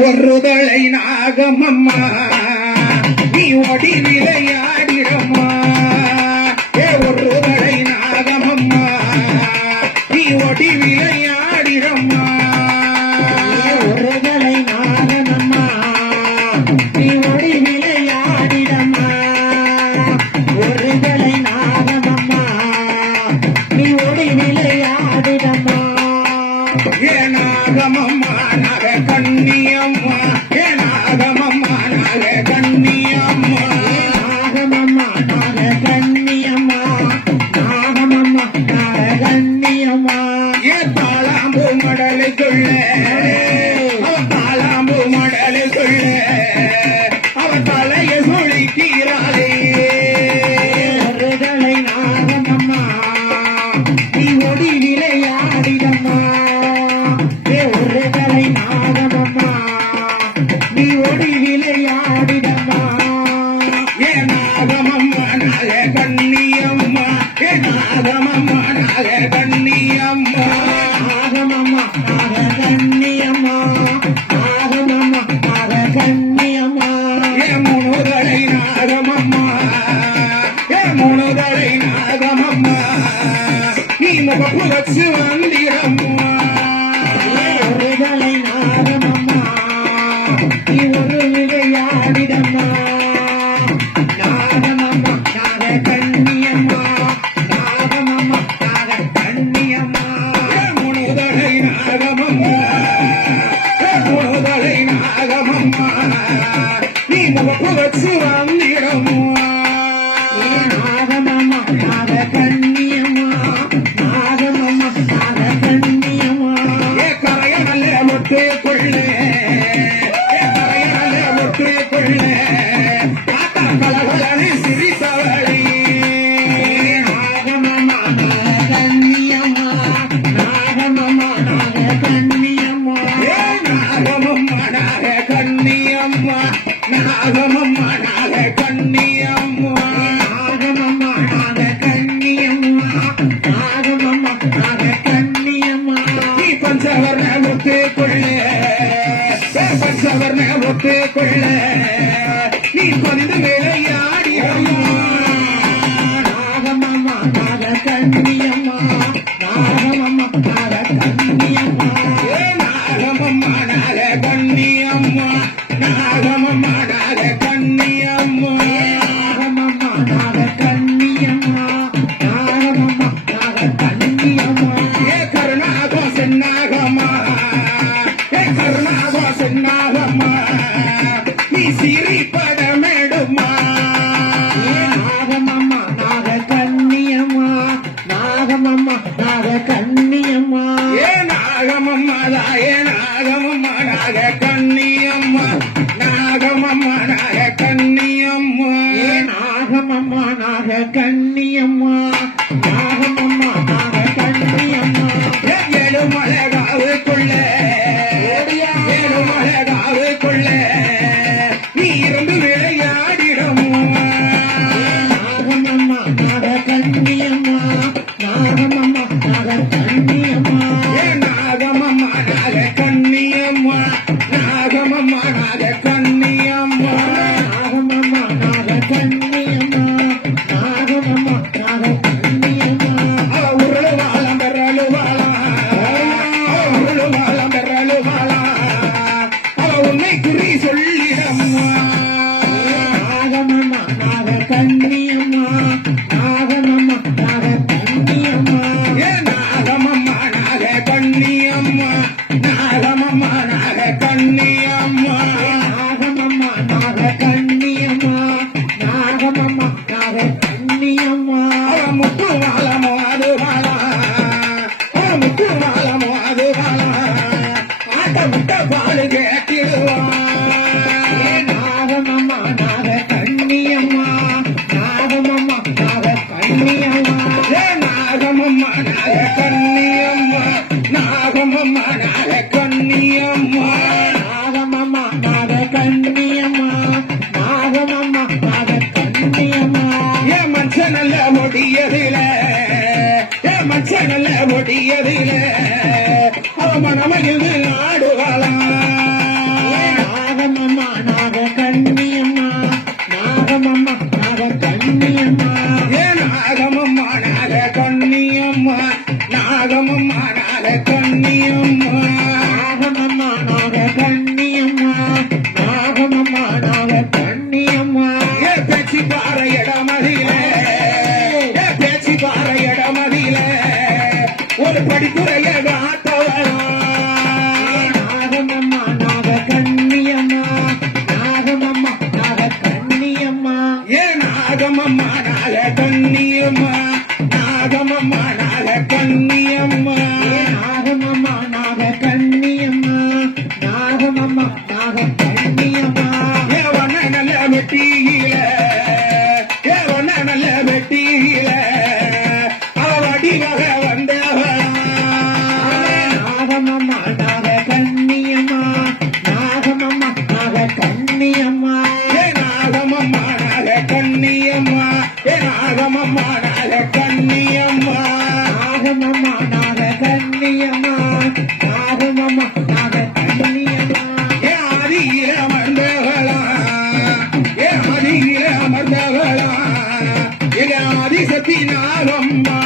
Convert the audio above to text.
ஒருதலை நாகமம்மா நீ ஒடி விளையாடிடம்மா ஒருதலை நாகமம்மா நீ ஒடி விளையாடிடம்மா ஒருதலை நாகமம்மா நீ ஒடி விளையாடிடம்மா ஒருதலை நாகமம்மா நீ ஒடி விளையாடிடம்மா நாகமம்மா நாக கண்ணியம்மா நாகமம்மா நாக கண்ணியம்மா நாகமம்மா நாக கண்ணியம்மா நாகமம்மா நாக கண்ணியம்மா தாளாம்பு மடலை சொல்ல தாளாம்பு மடலை சொல்ல அவ தலைய சொல்லிக்கிறாளே ஒருதலை நாகமம்மா நீ ஒடி விளையாடிடம்மா ஒருதலை நாகமம்மா நீ ஒடி விளையாடிடம்மா நாகமம்மா நாக கண்ணியம்மா நாகமம்மா நாக கண்ணியம்மா நாகமம்மா நாக கண்ணியம்மா நாகமம்மா நாக கண்ணியம்மா முனுதலை நாகமம்மா முனுதலை நாகமம்மா நீ முகப்பு வச்சு வந்திடம்மா ஒருதலை நாகமம்மா நீ ஒரு விளையாடிடம்மா நாகமம்மா நாக கண்ணியம்மா நாகமம்மா நாக கண்ணியம்மா முனுதலை நாகமம்மா முனுதலை நாகமம்மா நீ முகப்பு வச்சு வந்திடம்மா நாகமம்மா நாக கண்ணியம்மா நாகமம்மா நாக கண்ணியம்மா கரையனல்ல முட்டு கொள்ளு கரையனல்ல முட்டு கொள்ளு காத்தா கலகலனை சிரித்தவளை நாகமம்மா நாக கண்ணியம்மா நாகமம்மா நாக கண்ணியம்மா நாகமம்மா நாக கண்ணியம்மா நாகமம்மா நாக கண்ணியம்மா நாகமம்மா நாக கண்ணியம்மா நாகமம்மா நாக கண்ணியம்மா நீ பஞ்சவர்ண முட்டு கொள்ளு பஞ்சவர்ண முட்டு கொள்ளு நீ கொஞ்ச விளையாடியம்மா நாகமம்மா நாக கண்ணியம்மா நாகமம்மா நாக கண்ணியம்மா நாகமம்மா நாக கண்ணியம்மா நாகமம்மா நாக கண்ணியம்மா நாகமம்மா நாக கண்ணியம்மா நாகமம்மா நாக கண்ணியம்மா கருணாகோ சென்னாகம்மா கருணாகோ சென்னாகம்மா நீ சிரிப்படமெடுமா நாகமம்மா நாக கண்ணியம்மா நாகமம்மா நாக கண்ணியம்மா நாகமம்மா நாகமம்மா நாக கண்ணியம்மா நாகமம்மா நாக கண்ணியம்மா நாகமம்மா நாக கண்ணியம்மா நாகமம்மா நாக கண்ணியம்மா ஏழுமலகாவுக்குள்ள ஏழுமலகாவுக்குள்ள நீ இருந்து விளையாடிடம்மா நாகமம்மா நாக கண்ணியம்மா நாகமம்மா நாக கண்ணியம்மா நாகமம்மா நாக கண்ணியம்மா நாகமம்மா நாக கண்ணியம்மா நாகமம்மா நாக கண்ணியம்மா நாகமம்மா நாக கண்ணியம்மா உருளுவாளம் பெறலுவாளா உருளுவாளம் பெறலுவாளா அவ உன்னை குறி சொல்லிடம்மா நாகமம்மா நாக கண்ணியம்மா நாகமம்மா நாக கண்ணியம்மா நாகமம்மா நாக கண்ணியம்மா நாகமம்மா நாக கண்ணியம்மா நாகமம்மா நாக கண்ணியம்மா நாகமம்மா நாக கண்ணியம்மா அவ முத்து வாழமோ அது வாழா அவ முத்து வாழமோ அது வாழா ஆட்ட முட்ட பாடு கேட்டிடுவா நாகமம்மா நாக கண்ணியம்மா நாகமம்மா நாக கண்ணியம்மா நாகமம்மா நாக கண்ணியம்மா நாகமம்மா நாக கண்ணியம்மா நாகமம்மா நாக கண்ணியம்மா நாகமம்மா நாக கண்ணியம்மா மனுஷன் நல்ல முடியதில மனுஷன் நல்ல முடியதில அவ மனமகிழ்ந்து ஆடுவாளா கண்ணியம்மா நாகமம்மா நாக கண்ணியம்மா ஏ ஆதியில அமர்ந்தவளா ஏ ஆதியில அமர்ந்தவளா எங்க ஆதிசக்தி நாகம்மா